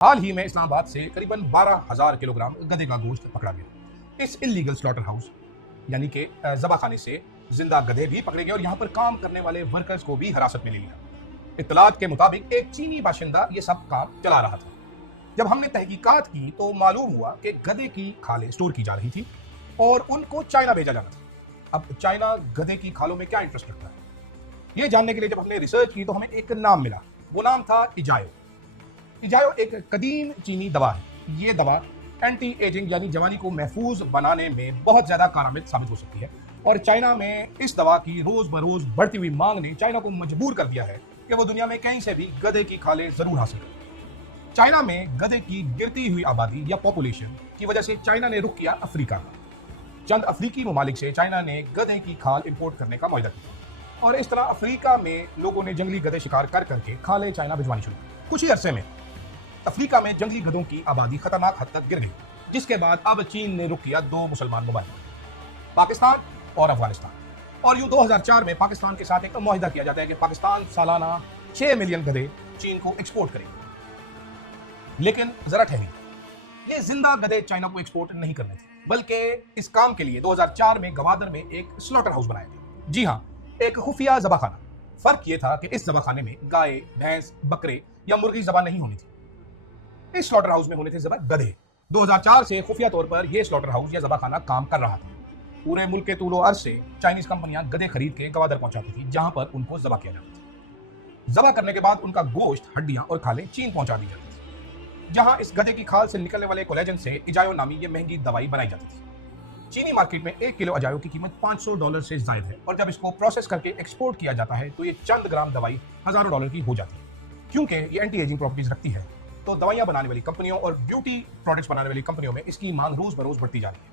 हाल ही में इस्लामाबाद से करीबन 12,000 किलोग्राम गधे का गोश्त पकड़ा गया। इस इलीगल स्लॉटर हाउस यानी कि जबाखाने से जिंदा गधे भी पकड़े गए और यहाँ पर काम करने वाले वर्कर्स को भी हिरासत में ले लिया। इत्तलात के मुताबिक एक चीनी बाशिंदा ये सब काम चला रहा था। जब हमने तहकीकात की तो मालूम हुआ कि गधे की खालें स्टोर की जा रही थी और उनको चाइना भेजा जाना था। अब चाइना गधे की खालों में क्या इंटरेस्ट रखता है, ये जानने के लिए जब हमने रिसर्च की तो हमें एक नाम मिला। वो नाम था इजायो। इजायो एक कदीम चीनी दवा है। ये दवा एंटी एजिंग यानी जवानी को महफूज बनाने में बहुत ज्यादा कारगर साबित हो सकती है और चाइना में इस दवा की रोज बरोज बढ़ती हुई मांग ने चाइना को मजबूर कर दिया है कि वो दुनिया में कहीं से भी गधे की खालें जरूर हासिल करें। चाइना में गधे की गिरती हुई आबादी या पॉपुलेशन की वजह से चाइना ने रुख किया अफ्रीका का। चंद अफ्रीकी ममालिक से चाइना ने गधे की खाल इंपोर्ट करने का मुआहदा किया और इस तरह अफ्रीका में लोगों ने जंगली गधे शिकार कर करके खालें चाइना भिजवानी शुरू की। कुछ ही अरसे में अफ्रीका में जंगली गधों की आबादी खतरनाक हद तक गिर गई, जिसके बाद अब चीन ने रुख किया दो मुसलमान मुमालिक, पाकिस्तान और अफगानिस्तान। और यूं 2004 में पाकिस्तान के साथ एक मुआहदा किया जाता है कि पाकिस्तान सालाना 6 मिलियन गधे चीन को एक्सपोर्ट करेगा। लेकिन जरा ठहरिए, ये जिंदा गधे चाइना को एक्सपोर्ट नहीं करने थे, बल्कि इस काम के लिए 2004 में गवादर में एक स्लॉटर हाउस बनाया गया। जी हाँ, एक खुफिया जबाखाना। फर्क ये था कि इस जबाखाने में गाय, भैंस, बकरे या मुर्गी जबा नहीं होनी थी। इस स्लॉटर हाउस में होने थे जबा गधे। 2004 से खुफिया तौर पर यह स्लॉटर हाउस या जबाखाना काम कर रहा था। पूरे मुल्क के तूलो अर्ज से चाइनीज कंपनियां गधे खरीद के गवादर पहुंचाती थी, जहां पर उनको जबा किया जाता था। जबा करने के बाद उनका गोश्त, हड्डियां और खालें चीन पहुंचा दी जाती थी, जहां इस गधे की खाल से निकलने वाले कोलेजन से इजायो नामी ये महंगी दवाई बनाई जाती थी। चीनी मार्केट में 1 किलो अजायो की कीमत $500 से ज्यादा है और जब इसको प्रोसेस करके एक्सपोर्ट किया जाता है तो ये चंद ग्राम दवाई हजारों डॉलर की हो जाती है। क्योंकि ये एंटी एजिंग प्रॉपर्टीज रखती है तो दवाइयां बनाने वाली कंपनियों और ब्यूटी प्रोडक्ट्स बनाने वाली कंपनियों में इसकी मांग रोज बरोज बढ़ती जा रही है।